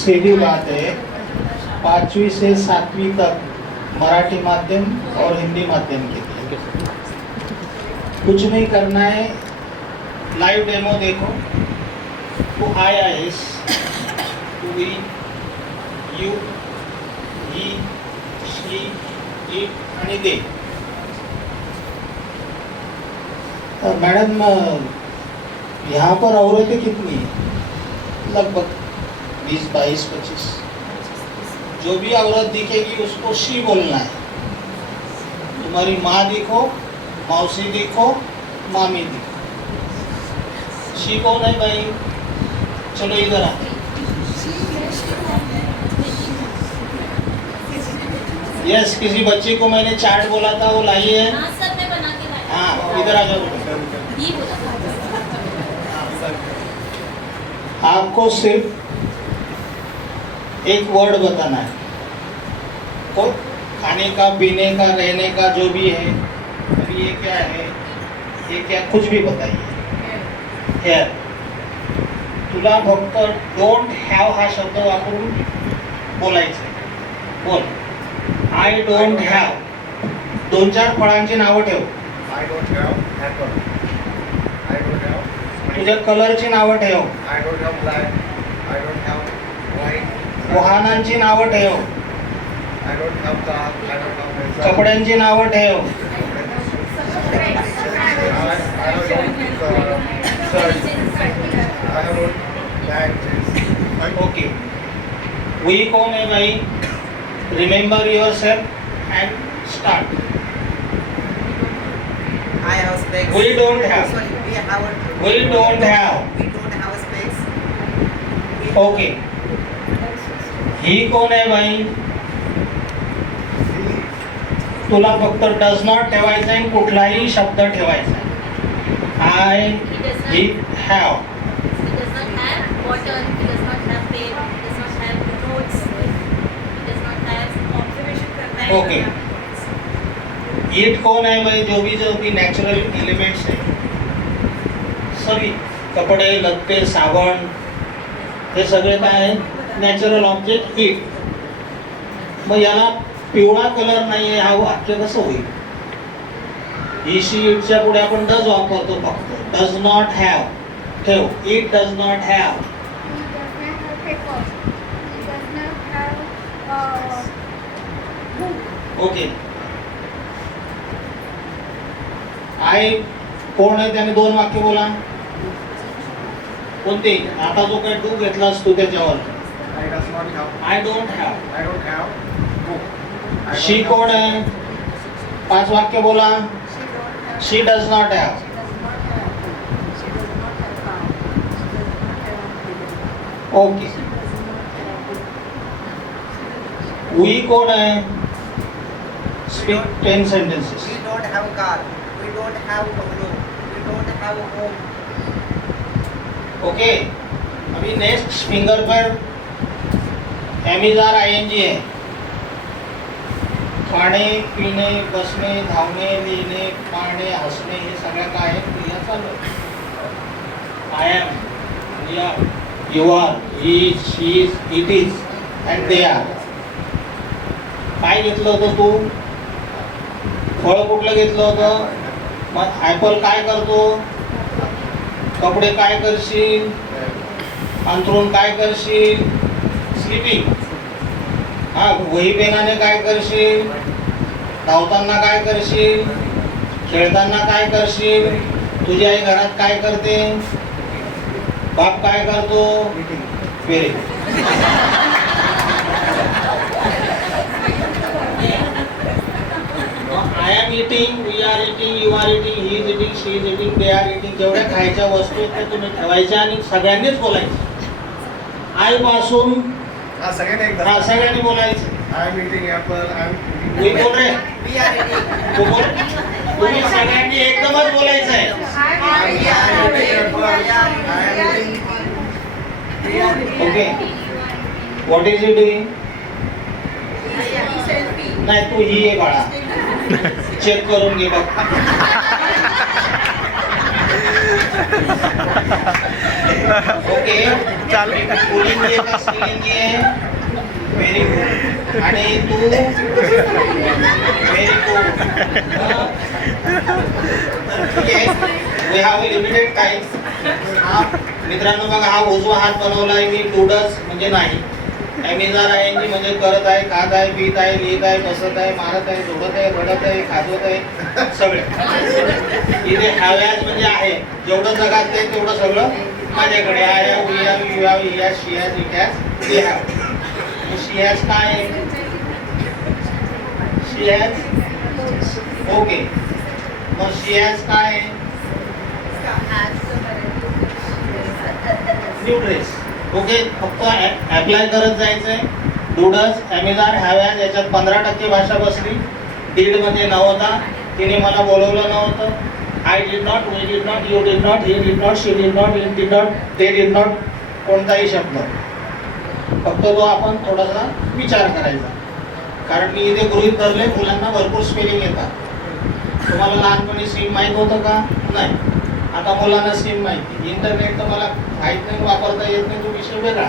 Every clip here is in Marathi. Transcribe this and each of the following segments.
सीधी बात है, 5वीं से 7वीं तक मराठी माध्यम और हिंदी माध्यम के लिए कुछ नहीं करना है। लाइव डेमो देखो। तू आया आहेस, तुम्ही, यू, ही, शी, इट आणि दे। मैडम यहाँ पर औरतें कितनी है? लगभग 20, 22, 25। जो भी औरत दिखेगी उसको शी बोलना है। तुम्हारी माँ दिखो, मौसी दिखो, मामी दिखो। शी कौन है भाई? चलो इधर आ। यस, किसी बच्चे को मैंने चार्ट बोला था, वो लाई है। हाँ सर, मैं बना के लाई। हाँ, इधर आ जाओ। ये बोला था। आपको सिर्फ एक वर्ड बताना है। और खाने का, पीने का, रहने का जो भी है। अभी ये क्या है, ये क्या, कुछ भी बताइए। हेयर। तुला फक्त डोंट हॅव हा शब्द वापरून बोलायचं आहे। बोल, आय डोंट हॅव। 2-4 फळांची नावं ठेव। I don't have apple. I don't have. तुझ्या कलरची नावं ठेव। I don't have black. I don't have white. वाहनांची नावं ठेव। I don't have car. I don't have pencil. कपड्यांची नावं ठेव। I don't shirt. I don't pants. Okay, we कौन है भाई? Remember yourself and start. I have specs. We don't have. Sorry, we have. We don't have. We don't have specs. Okay, he कौन है भाई? तुला फक्त डज नॉट ठेवायचा आहे, कुठलाही शब्द ठेवायचा आहे। I, he, have. He does not have bottle. He does not have pen. He does not have notes. He does not have observation करना है। ओके, ईट कौन है भाई? जो भी नेचुरल एलिमेंट्स है, सभी कपडे, लत्ते, साबण, हे सगळे काय आहे? नॅचरल ऑब्जेक्ट ईट। मग याला पिवळा कलर नाही आहे, हा वाक्य कसं होईल? ही, शी, इटच्या पुढे आपण डज वापरतो फक्त। डज नॉट हॅव ठेव। It does not have. Okay, I कोण आहे? त्याने 2 वाक्य बोला। कोणते? आता जो काय तू घेतलास तू त्याच्यावर। I does not have. I don't have. I don't have. I don't she have. कोण आहे? 5 वाक्य बोला। She does not have. Okay, we कोण आहे? Speak 10 sentences. We don't have a car. We don't have a bungalow. We don't have a home. Okay, अभी नेक्स्ट फिंगर पर एमिजार ING है। खाणे, पिणे, बसणे, धावणे, लिहिणे, पाहणे, हसणे, हे सगळ्या काय आहेत? क्रिया चालू आहेत। I am, we are, you are, he is, she is, it is and they are. काय घेतलं होतं तू? फळ कुठलं घेतलं होतं? मग ॲपल काय करतो? कपडे काय करशील? अंथरूण काय करशील? स्लीपिंग। हा, वही पेनाने काय करशील? धावताना काय करशील? खेळताना काय करशील? तुझी आई घरात काय करते? बाप काय करतो? Very good. I am eating, we are eating, you are eating, he is eating, she is eating, they are eating, जेवढ्या खायच्या वस्तू आहेत त्या तुम्ही ठेवायच्या आणि सगळ्यांनीच बोलायचं। आय पासून हा, सगळ्यांनी एकदा. हा, सगळ्यांनी बोलायचं। I am eating apple. I am eating. मी बोल रे, We are eating. तू बोल। तुम्ही सगळ्यांनी एकदमच बोलायचं आहे। We are eating. I am eating. Okay, what is you doing? नाही, तू ही आहे बाळा, चेक करून घे बघ। ओके पुलिंगी आहे का स्त्रीलिंगी आहे व्हेरी गुड आणि तू very good we have limited time हा मित्रांनो बघा हा उजवा हात बनवलाय मी डूडस म्हणजे नाही ॲमेझॉन आहे म्हणजे करत आहे खात आहे पीत आहे लिहित आहे बसत आहे मारत आहे झोडत आहे रडत आहे खाजवत आहे सगळे इथे हॅव्याज म्हणजे आहे जेवढं जगात आहे तेवढं सगळं माझ्याकडे आहे we have you have he has she has it has we have she has काय आहे शी हॅज ओके मग शी हॅज काय आहे न्यू ड्रेस ओके फक्त अप्लाय करत जायचंय डूडस ॲमेझॉन हॅव्याज याच्यात 15% भाषा बसली डीड मध्ये नव्हता तिने मला बोलवलं नव्हतं I did not we did not you did not he did not she did not it did not they did not कोणताही शब्द फक्त तो आपण थोडासा विचार करायचा कारण मी इथे गृहीत धरले मुलांना भरपूर स्पेलिंग येतात तुम्हाला लहानपणी सीम माहीत होतं का नाही आता मुलांना सिम माहिती इंटरनेट तर मला माहीत नाही वापरता येत नाही तो विषय वेगळा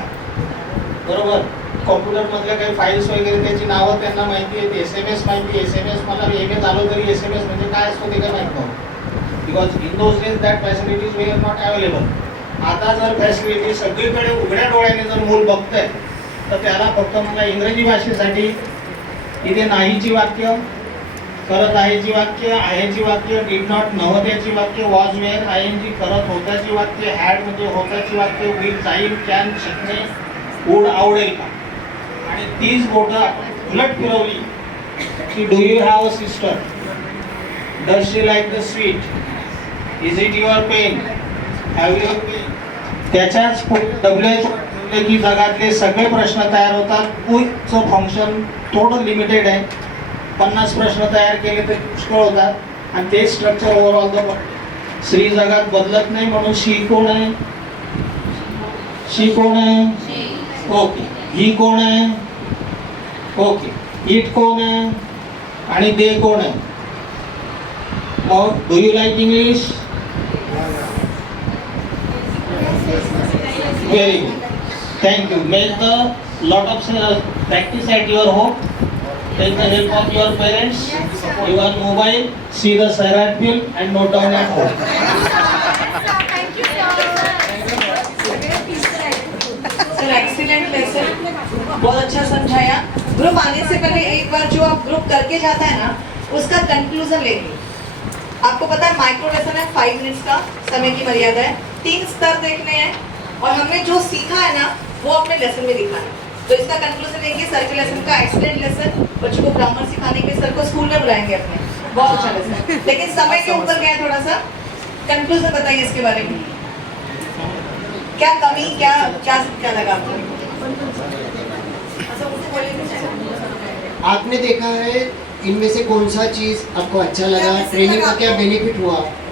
बरोबर कॉम्प्युटरमधल्या काही फाईल्स वगैरे त्याची नावं त्यांना माहिती आहे SMS माहिती SMS मला एम झालो तरी SMS म्हणजे काय असतो ते काय माहीत नव्हतं because in those days that facilities were are not available आता जर फॅसिलिटी सगळीकडे उघड्या डोळ्याने जर मूल बघतंय तर त्याला फक्त मला इंग्रजी भाषेसाठी इथे नाहीची वाक्य करत आहेची वाक्य आहेची वाक्य डिड नॉट नव्हत्याची वाक्य वॉज वेअर ING करत होत्याची वाक्य हॅड म्हणजे होत्याची वाक्य विल जाईल कॅन शिकणे वूड आवडेल का आणि तीच बोटं आपण उलट फिरवली की do you have a sister does she like the sweet is it your pen have your pen त्याच्याच WH की जगातले सगळे प्रश्न तयार होतात क्विकचं फंक्शन थोडं लिमिटेड आहे 50 प्रश्न तयार केले तर पुष्कळ होतात आणि ते स्ट्रक्चर ओव्हरऑल द स्त्री जगात बदलत नाही म्हणून शी कोण आहे शी कोण आहे ओके ही कोण आहे ओके इट कोण आहे आणि दे कोण आहे मग do you like English very good thank you make the lot of practice at your home take the help of your parents, your mobile, see the Sairat film and note down at home. Sir excellent lesson बहुत अच्छा समझाया ग्रुप आने से पहले एक बार जो आप ग्रुप करके जाता है ना उसका कंक्लूजन लेंगे आपको पता है माइक्रो लेसन है 5 मिनट्स का समय की मर्यादा है 3 स्तर देखने हैं और हमने जो सीखा है ना वो अपने लेसन में दिखाना है तो इसका कंक्लूजन लेंगे सर के लेसन का एक्सीलेंट लेसन बच्चों को ग्रामर सिखाने के सर को स्कूल में बुलाएंगे अपने बहुत अच्छा लेसन लेकिन समय के ऊपर गया थोड़ा सा कंक्लूजन बताइए इसके बारे में क्या कमी क्या क्या क्या लगा आपको आपने देखा है इनमें से कौन सा चीज आपको अच्छा लगा ट्रेनिंग का क्या बेनिफिट हुआ